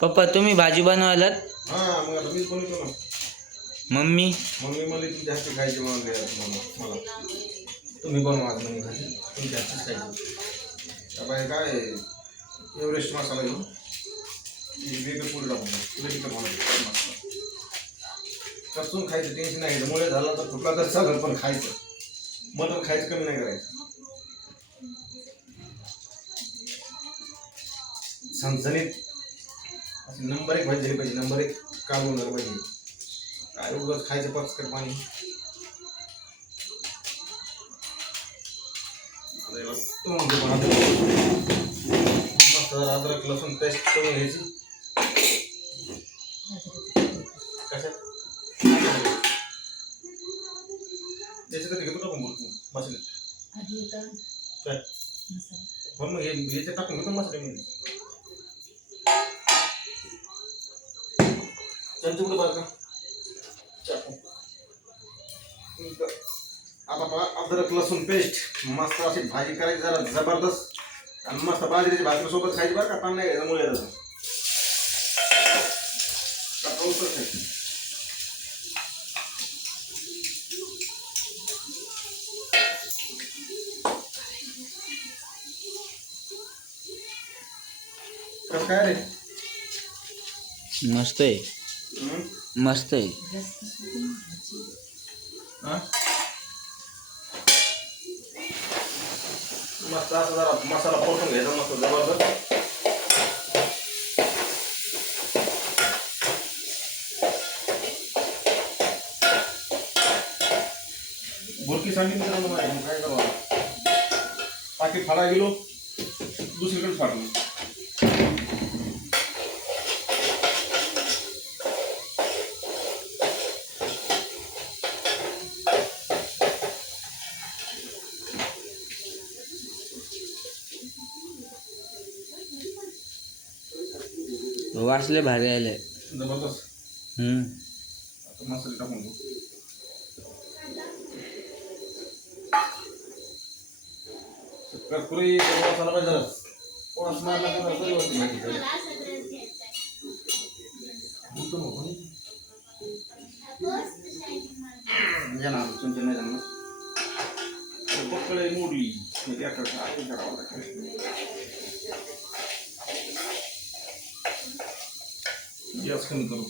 पप्पा तुम्ही भाजी बनवायलात? हां मग आता मीच बनवतो ना. मम्मी मम्मी मला तुमच्या हातची खायची म्हणून मला तुम्ही बनवा आज म्हणे भाजी तुमच्या हातचीच खायची. त्याबाई काय एव्हरेस्ट मसाला घेऊन वेगळं पुढे टाकून तुला तिथं बनवायचं कसून खायचं टेन्शन नाही घ्यायचं. मुळे झालं तर फुटला तर चालेल पण खायचं. मटण खायचं कमी नाही करायचं. झणझणीत अशी नंबर एक भाजी झाली पाहिजे. नंबर एक कालवून झालं पाहिजे. काय उगाच खायचं पचकर पाणी. मस्त अद्रक लसूण पेस्ट करून घ्यायची. कशात त्याच्यात घेतो टाकून बोलतो मसाले काय पण मग याच्यात टाकून घेतो मसाले मी चमचे कुठे बार का आता पहा अद्रक लसूण पेस्ट मस्त अशी भाजी करायची जरा जबरदस्त आणि मस्त बाजरीची भाकरी सोबत खायची बरं का. पान नाही घ्यायचं मुळे यायचं कसं काय रे मस्त आहे मस्त आहे. मस्त असं जरा मसाला परतून घ्यायचा मस्त जबरदस्त. भुरकी सांगितली तर मला काय करावं पाकीट फाडा गेलो दुसरीकडे फाडलो. वासले भारी आले जबरदस्त. आता मसाले टाकून घेऊ. पुरी मसाला पाहिजे जरा कोणाच मारला तर बरी होती माहिती ना तुमच्या नाही जाणार पकडे मोडली गॅस कमी करू.